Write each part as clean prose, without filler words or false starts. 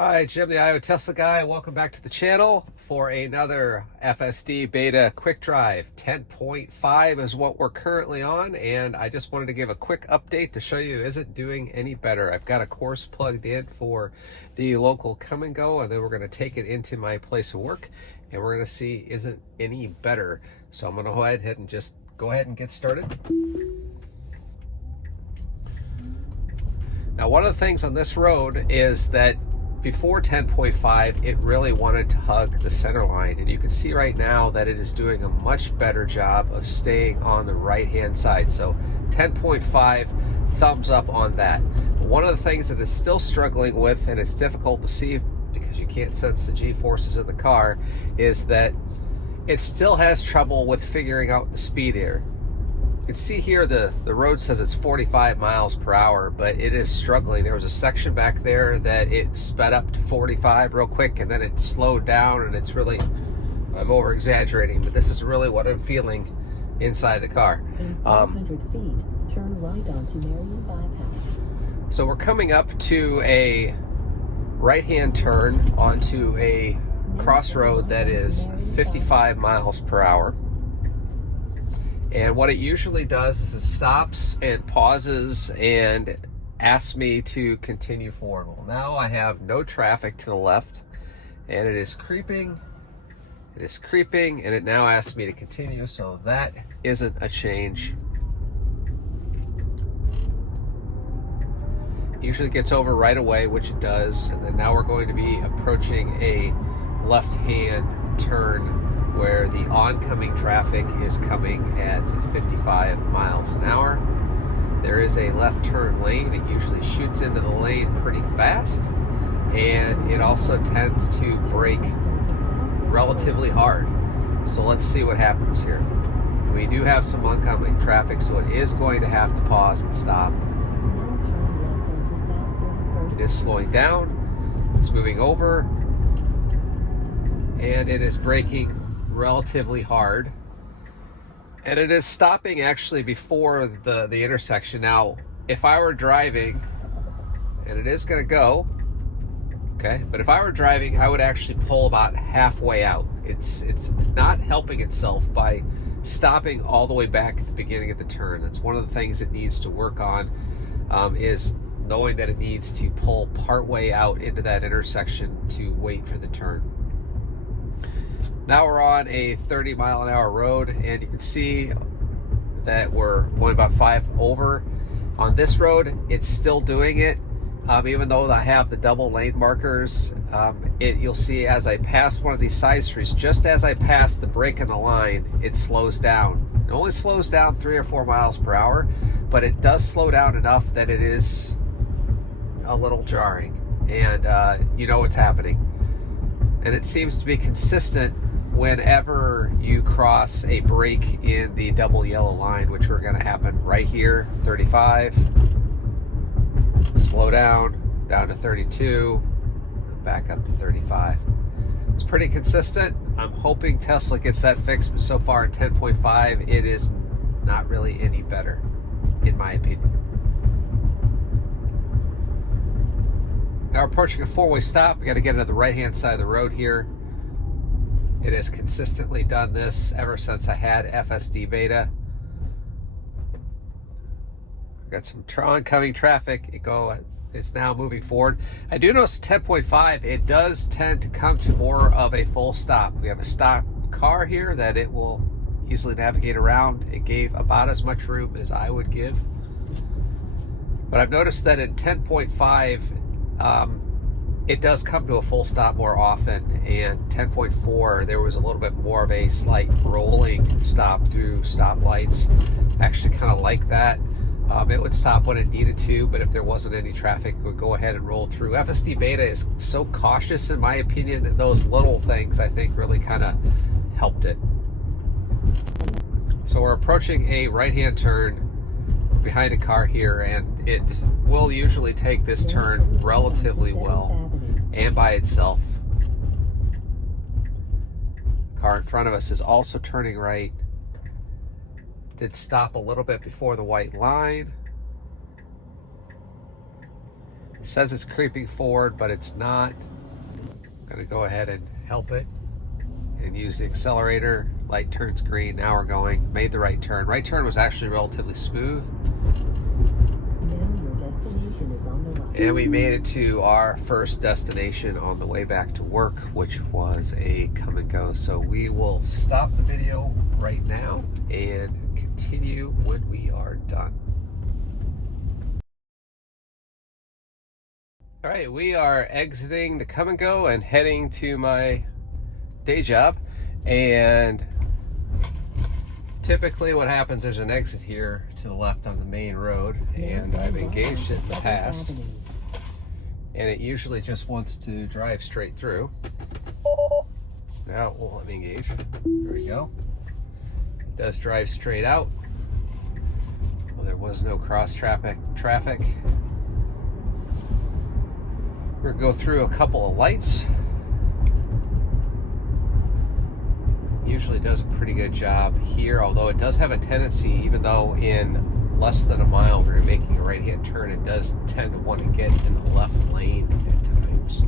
Hi, Jim the IO Tesla guy. Welcome back to the channel for another FSD Beta quick drive. 10.5 is what we're currently on, and I just wanted to give a quick update to show you isn't doing any better. I've got a course plugged in for the local come and go, and then we're going to take it into my place of work, and we're going to see isn't any better. So I'm going to go ahead and just go ahead and get started. Now, one of the things on this road is that before 10.5, it really wanted to hug the center line, and you can see right now that it is doing a much better job of staying on the right-hand side. So 10.5, thumbs up on that. But one of the things that it's still struggling with, and it's difficult to see because you can't sense the G-forces in the car, is that it still has trouble with figuring out the speed here. You can see here the road says it's 45 miles per hour, but it is struggling. There was a section back there that it sped up to 45 real quick, and then it slowed down, and it's really, I'm over exaggerating, but this is really what I'm feeling inside the car. In 500 feet, turn right onto Marion Bypass. So we're coming up to a right-hand turn onto a crossroad that is 55 miles per hour. And what it usually does is it stops and pauses and asks me to continue forward. Well, now I have no traffic to the left, and it is creeping, and it now asks me to continue, so that isn't a change. It usually gets over right away, which it does, and then now we're going to be approaching a left-hand turn where the oncoming traffic is coming at 55 miles an hour. There is a left turn lane. It usually shoots into the lane pretty fast, and it also tends to brake relatively hard. So let's see what happens here. We do have some oncoming traffic, so it is going to have to pause and stop. It is slowing down, it's moving over, and it is braking relatively hard, and it is stopping actually before the intersection. Now, if I were driving, and it is going to go, okay, but if I were driving, I would actually pull about halfway out. It's not helping itself by stopping all the way back at the beginning of the turn. That's one of the things it needs to work on, is knowing that it needs to pull partway out into that intersection to wait for the turn. Now we're on a 30 mile an hour road, and you can see that we're going about 5 over. On this road, it's still doing it, even though I have the double lane markers. You'll see as I pass one of these side streets, just as I pass the break in the line, it slows down. It only slows down 3 or 4 miles per hour, but it does slow down enough that it is a little jarring, and you know what's happening. And it seems to be consistent whenever you cross a break in the double yellow line, which are going to happen right here. 35, slow down to 32, back up to 35. It's pretty consistent. I'm hoping Tesla gets that fixed, but so far in 10.5 it is not really any better, in my opinion. Now we're approaching a 4-way stop. We got to get into the right-hand side of the road here. It has consistently done this ever since I had FSD Beta. We've got some oncoming traffic. It's now moving forward. I do notice 10.5, it does tend to come to more of a full stop. We have a stop car here that it will easily navigate around. It gave about as much room as I would give. But I've noticed that in 10.5, it does come to a full stop more often, and 10.4 there was a little bit more of a slight rolling stop through stoplights. I actually kind of like that. It would stop when it needed to, but if there wasn't any traffic, it would go ahead and roll through. FSD Beta is so cautious, in my opinion, that those little things I think really kind of helped it. So we're approaching a right-hand turn behind a car here, and it will usually take this turn relatively well and by itself. Car in front of us is also turning right. Did stop a little bit before the white line. says it's creeping forward, but it's not. I'm gonna go ahead and help it and use the accelerator. Light turns green, now we're going. Made the right turn. Right turn was actually relatively smooth. Now your destination is on the right. And we made it to our first destination on the way back to work, which was a come and go. So we will stop the video right now and continue when we are done. All right, we are exiting the come and go and heading to my day job. And typically what happens, there's an exit here to the left on the main road, and I've engaged it in the past, and it usually just wants to drive straight through. Now it won't let me engage. There we go. It does drive straight out. Well, there was no cross traffic. We're gonna go through a couple of lights. Usually does a pretty good job here, although it does have a tendency, even though in less than a mile we're making a right-hand turn, it does tend to want to get in the left lane at times.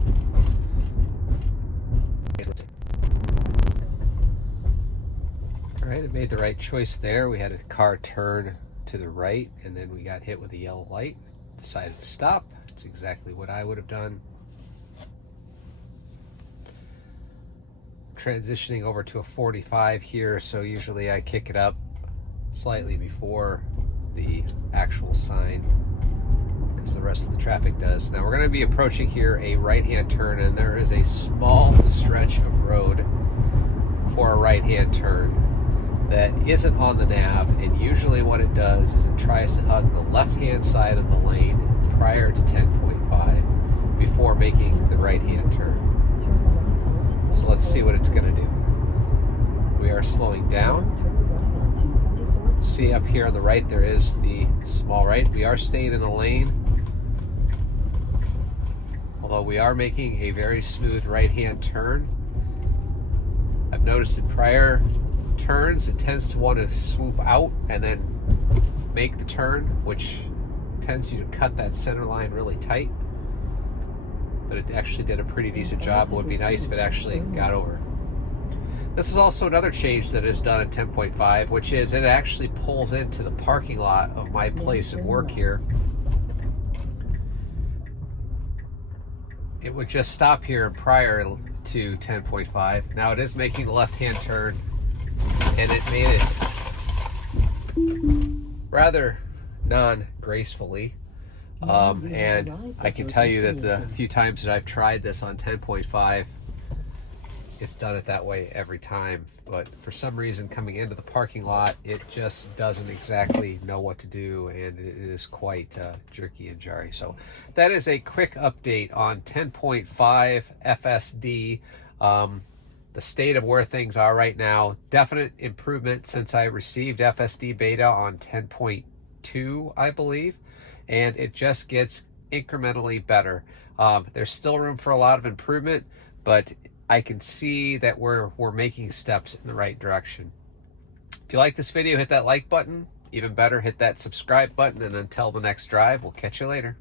All right, it made the right choice there. We had a car turn to the right, and then we got hit with a yellow light. Decided to stop. It's exactly what I would have done. Transitioning over to a 45 here, so usually I kick it up slightly before the actual sign, because the rest of the traffic does. Now we're going to be approaching here a right-hand turn, and there is a small stretch of road for a right-hand turn that isn't on the nav, and usually what it does is it tries to hug the left-hand side of the lane prior to 10.5 before making the right-hand turn. So let's see what it's going to do. We are slowing down. See up here on the right, there is the small right. We are staying in the lane, although we are making a very smooth right-hand turn. I've noticed in prior turns, it tends to want to swoop out and then make the turn, which tends you to cut that center line really tight. But it actually did a pretty decent job. It would be nice if it actually got over. This is also another change that is done at 10.5, which is it actually pulls into the parking lot of my place of work here. It would just stop here prior to 10.5. Now it is making the left-hand turn, and it made it rather non-gracefully. And I can tell you that the few times that I've tried this on 10.5, it's done it that way every time. But for some reason, coming into the parking lot, it just doesn't exactly know what to do, and it is quite jerky and jarry. So that is a quick update on 10.5 FSD. The state of where things are right now. Definite improvement since I received FSD Beta on 10.2, I believe. And it just gets incrementally better. There's still room for a lot of improvement, but I can see that we're making steps in the right direction. If you like this video, hit that like button. Even better, hit that subscribe button. And until the next drive, we'll catch you later.